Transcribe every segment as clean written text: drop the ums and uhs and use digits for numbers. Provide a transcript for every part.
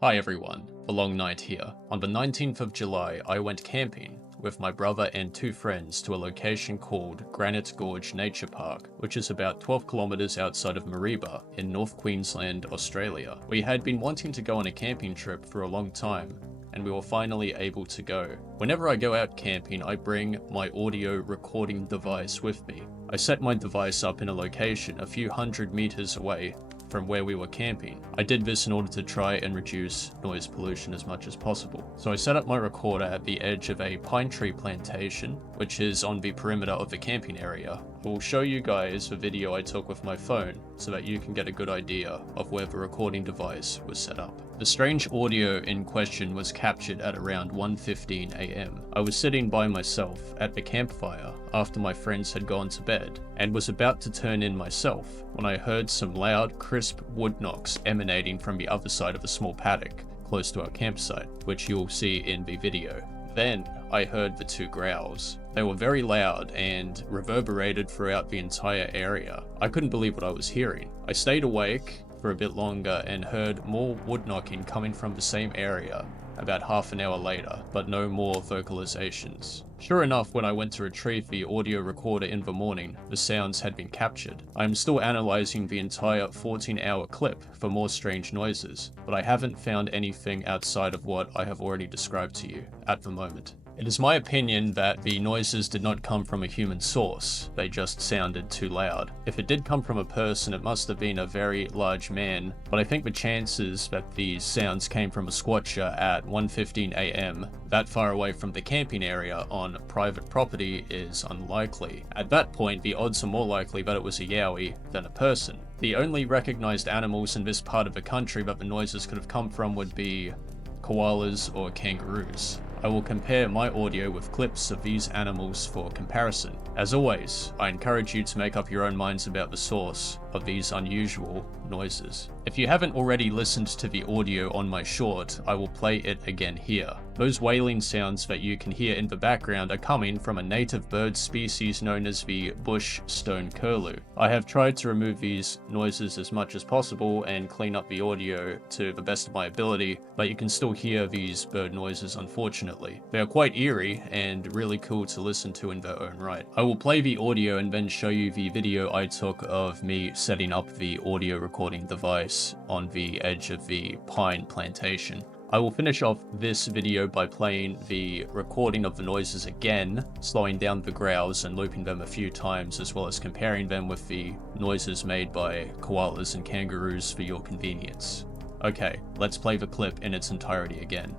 Hi everyone, the long night here. On the 19th of July, I went camping with my brother and two friends to a location called Granite Gorge Nature Park, which is about 12 kilometers outside of Mareeba in North Queensland, Australia. We had been wanting to go on a camping trip for a long time, and we were finally able to go. Whenever I go out camping, I bring my audio recording device with me. I set my device up in a location a few hundred meters away from where we were camping. I did this in order to try and reduce noise pollution as much as possible. So I set up my recorder at the edge of a pine tree plantation, which is on the perimeter of the camping area. I will show you guys the video I took with my phone so that you can get a good idea of where the recording device was set up. The strange audio in question was captured at around 1:15 a.m. I was sitting by myself at the campfire after my friends had gone to bed and was about to turn in myself when I heard some loud, crisp wood knocks emanating from the other side of a small paddock close to our campsite, which you'll see in the video. Then I heard the two growls. They were very loud and reverberated throughout the entire area. I couldn't believe what I was hearing. I stayed awake for a bit longer and heard more wood knocking coming from the same area about half an hour later, but no more vocalizations. Sure enough, when I went to retrieve the audio recorder in the morning, the sounds had been captured. I am still analyzing the entire 14-hour clip for more strange noises, but I haven't found anything outside of what I have already described to you at the moment. It is my opinion that the noises did not come from a human source, they just sounded too loud. If it did come from a person, it must have been a very large man, but I think the chances that these sounds came from a squatcher at 1:15 a.m. that far away from the camping area on private property is unlikely. At that point, the odds are more likely that it was a Yowie than a person. The only recognized animals in this part of the country that the noises could have come from would be koalas or kangaroos. I will compare my audio with clips of these animals for comparison. As always, I encourage you to make up your own minds about the source of these unusual noises. If you haven't already listened to the audio on my short, I will play it again here. Those wailing sounds that you can hear in the background are coming from a native bird species known as the bush stone curlew. I have tried to remove these noises as much as possible and clean up the audio to the best of my ability, but you can still hear these bird noises unfortunately. They are quite eerie and really cool to listen to in their own right. I will play the audio and then show you the video I took of me setting up the audio recording device on the edge of the pine plantation. I will finish off this video by playing the recording of the noises again, slowing down the growls and looping them a few times, as well as comparing them with the noises made by koalas and kangaroos for your convenience. Okay, let's play the clip in its entirety again.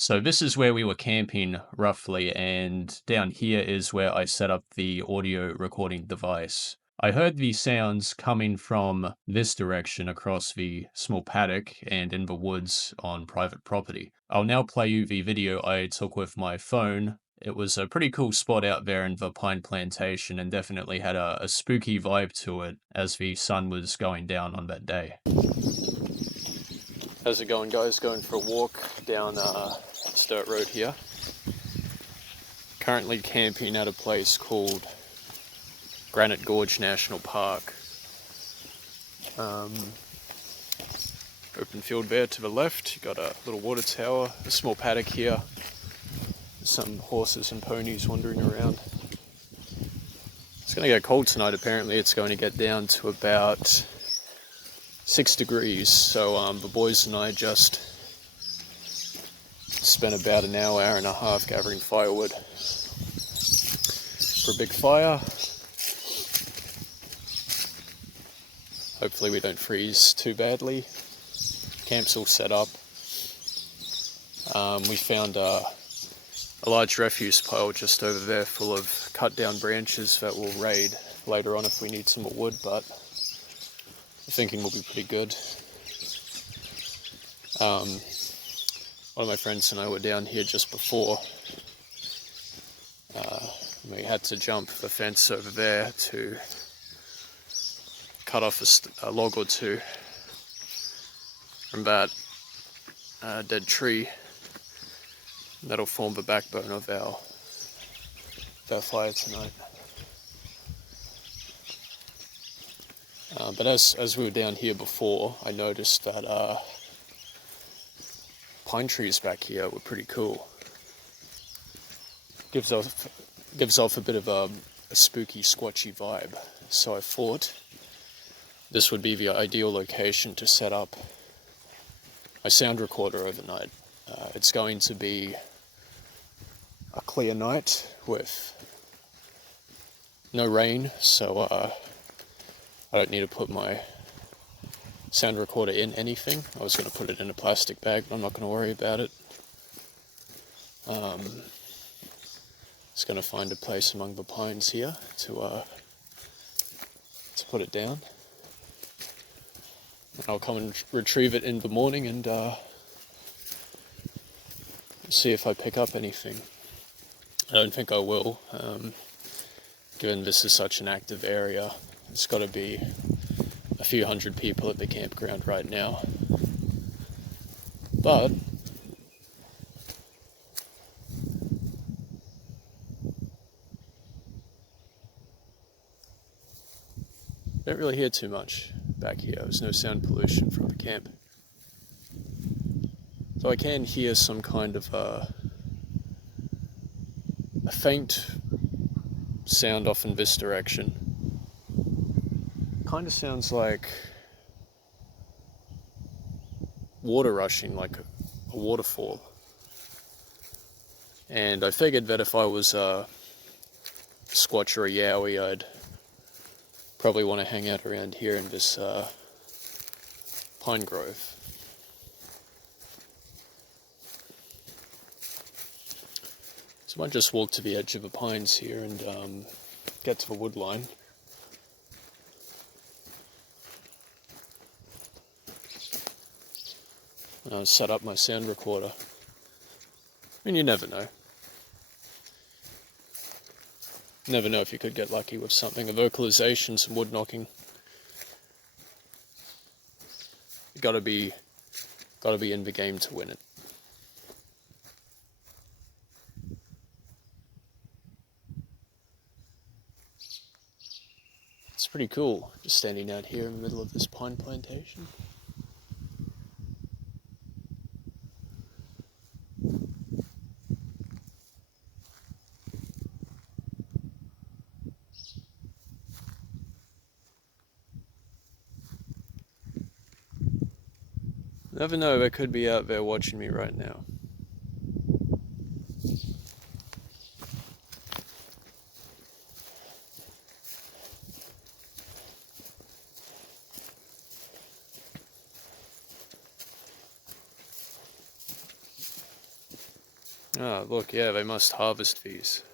So this is where we were camping roughly, and down here is where I set up the audio recording device. I heard the sounds coming from this direction across the small paddock and in the woods on private property. I'll now play you the video I took with my phone. It was a pretty cool spot out there in the pine plantation and definitely had a spooky vibe to it as the sun was going down on that day. How's it going, guys? Going for a walk down this dirt road here. Currently camping at a place called Granite Gorge National Park. Open field there to the left. You got a little water tower, a small paddock here. Some horses and ponies wandering around. It's going to get cold tonight. Apparently it's going to get down to about 6 degrees, so the boys and I just spent about an hour and a half gathering firewood for a big fire. Hopefully we don't freeze too badly. Camp's all set up. We found a large refuse pile just over there full of cut down branches that we'll raid later on if we need some more wood, but I'm thinking we'll be pretty good. One of my friends and I were down here just before. We had to jump the fence over there to cut off a log or two from that dead tree. That'll form the backbone of our fire tonight. But as we were down here before, I noticed that pine trees back here were pretty cool. Gives off a bit of a spooky, squatchy vibe. So I thought this would be the ideal location to set up my sound recorder overnight. It's going to be a clear night with no rain, so I don't need to put my sound recorder in anything. I was going to put it in a plastic bag, but I'm not going to worry about it. Just going to find a place among the pines here to put it down. I'll come and retrieve it in the morning and see if I pick up anything. I don't think I will, given this is such an active area. There's got to be a few hundred people at the campground right now. But I don't really hear too much back here. There's no sound pollution from the camp. So I can hear some kind of a faint sound off in this direction. Kind of sounds like water rushing, like a waterfall. And I figured that if I was a Squatch or a Yowie, I'd probably want to hang out around here in this pine grove. So I might just walk to the edge of the pines here and get to the wood line. And I'll set up my sound recorder. And you never know. Never know if you could get lucky with something. A vocalization, some wood knocking. You gotta be in the game to win it. It's pretty cool, just standing out here in the middle of this pine plantation. Never know, they could be out there watching me right now. Ah, look, yeah, they must harvest these.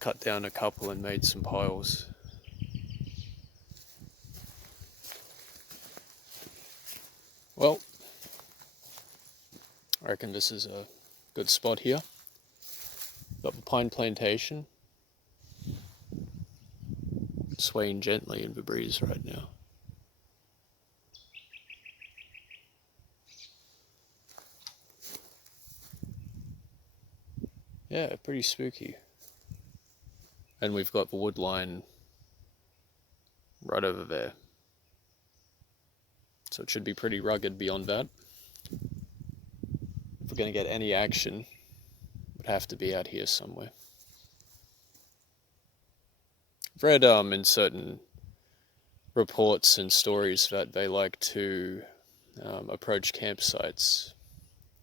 Cut down a couple and made some piles. Well, I reckon this is a good spot here. Got the pine plantation swaying gently in the breeze right now. Yeah, pretty spooky. And we've got the wood line right over there. So it should be pretty rugged beyond that. If we're going to get any action, it would have to be out here somewhere. I've read in certain reports and stories that they like to approach campsites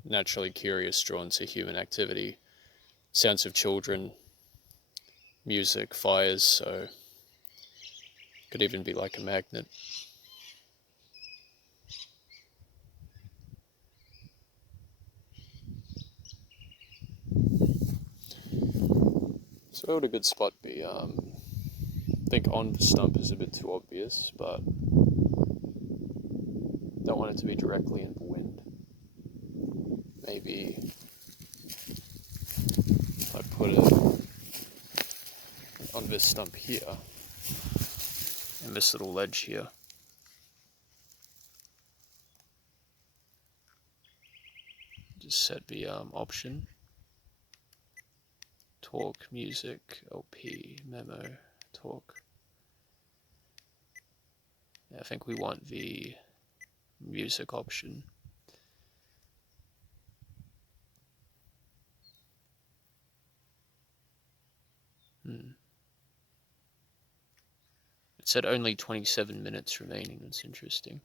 naturally curious, drawn to human activity, sounds of children, music, fires, so could even be like a magnet. So where would a good spot be? I think on the stump is a bit too obvious, but don't want it to be directly in the wind. Maybe if I put it on this stump here, and this little ledge here. Just set the option. Talk, music, LP, memo, talk. Yeah, I think we want the music option. It said only 27 minutes remaining. That's interesting.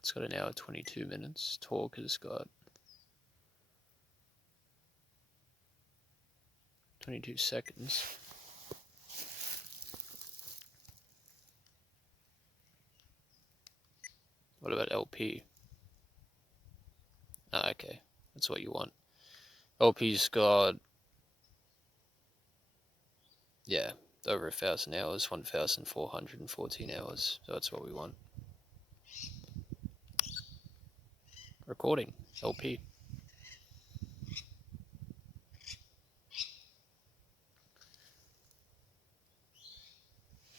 It's got an hour 22 minutes. Talk has got 22 seconds. What about LP? Ah, okay. That's what you want. LP's got, yeah, over 1,000 hours, 1,414 hours. So that's what we want. Recording, LP.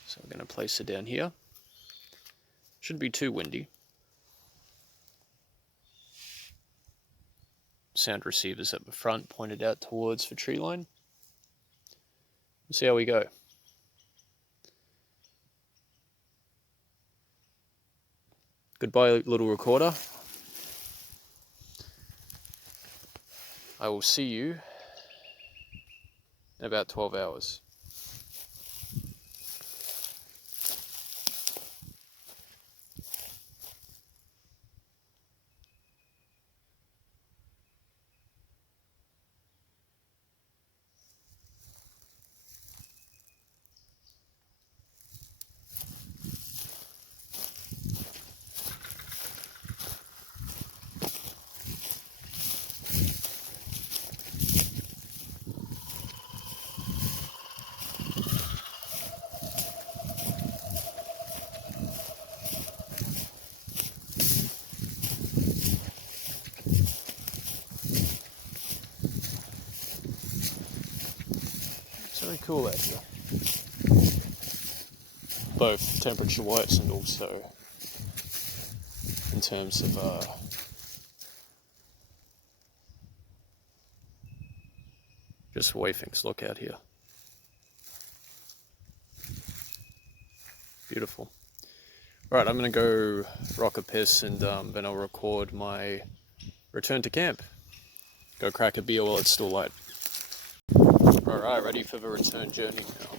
So we're going to place it down here. Shouldn't be too windy. Sound receivers at the front pointed out towards the tree line. We'll see how we go. Goodbye, little recorder. I will see you in about 12 hours. It's very cool out here. Both temperature-wise and also in terms of just the way things look out here. Beautiful. Right, I'm going to go rock a piss and then I'll record my return to camp. Go crack a beer while it's still light. Alright, ready for the return journey now.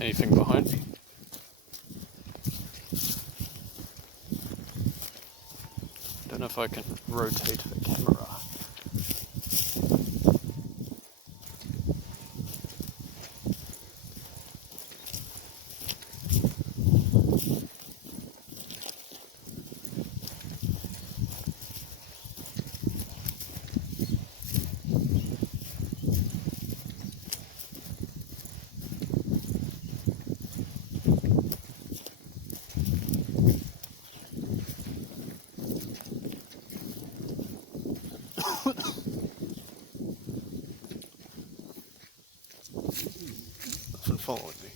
Anything behind me? Don't know if I can rotate the camera. Nothing following me.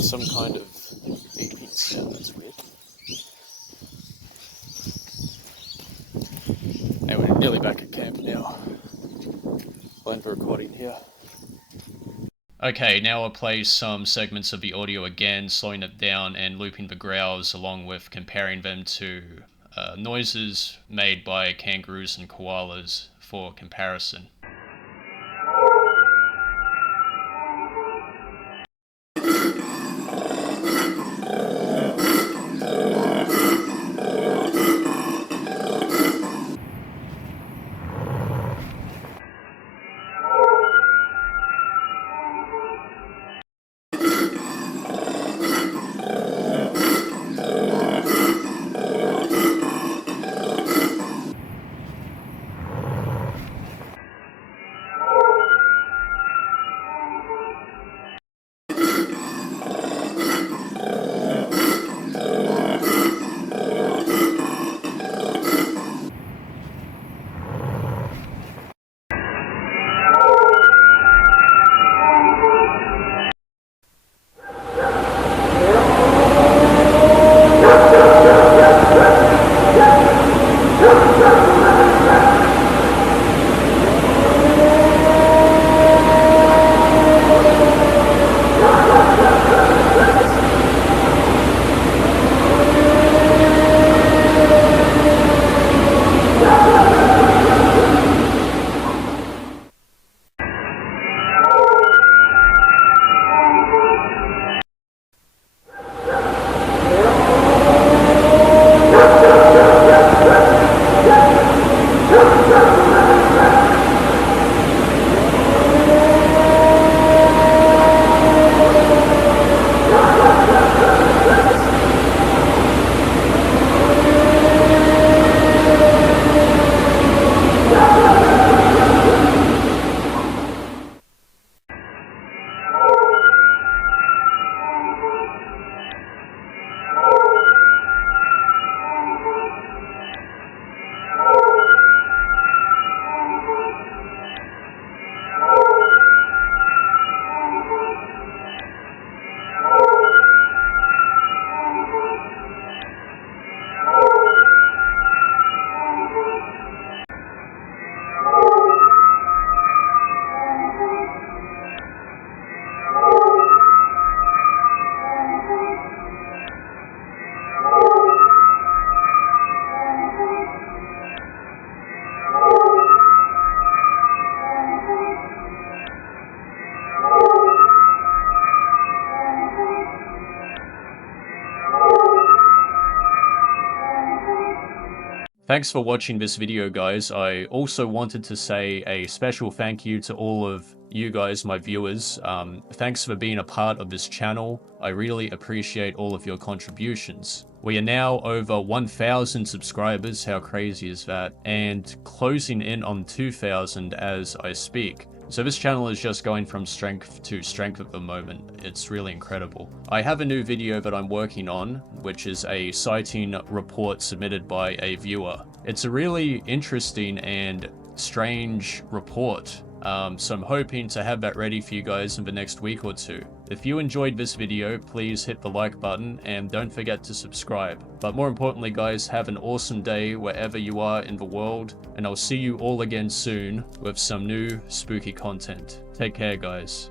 Some kind of beeping sound, that's weird. the recording here. Okay, now I'll play some segments of the audio again, slowing it down and looping the growls along with comparing them to noises made by kangaroos and koalas for comparison. Thanks for watching this video, guys. I also wanted to say a special thank you to all of you guys, my viewers. Thanks for being a part of this channel. I really appreciate all of your contributions. We are now over 1,000 subscribers, how crazy is that? And closing in on 2,000 as I speak. So this channel is just going from strength to strength at the moment. It's really incredible. I have a new video that I'm working on, which is a sighting report submitted by a viewer. It's a really interesting and strange report. So I'm hoping to have that ready for you guys in the next week or two. If you enjoyed this video, please hit the like button and don't forget to subscribe. But more importantly, guys, have an awesome day wherever you are in the world, and I'll see you all again soon with some new spooky content. Take care, guys.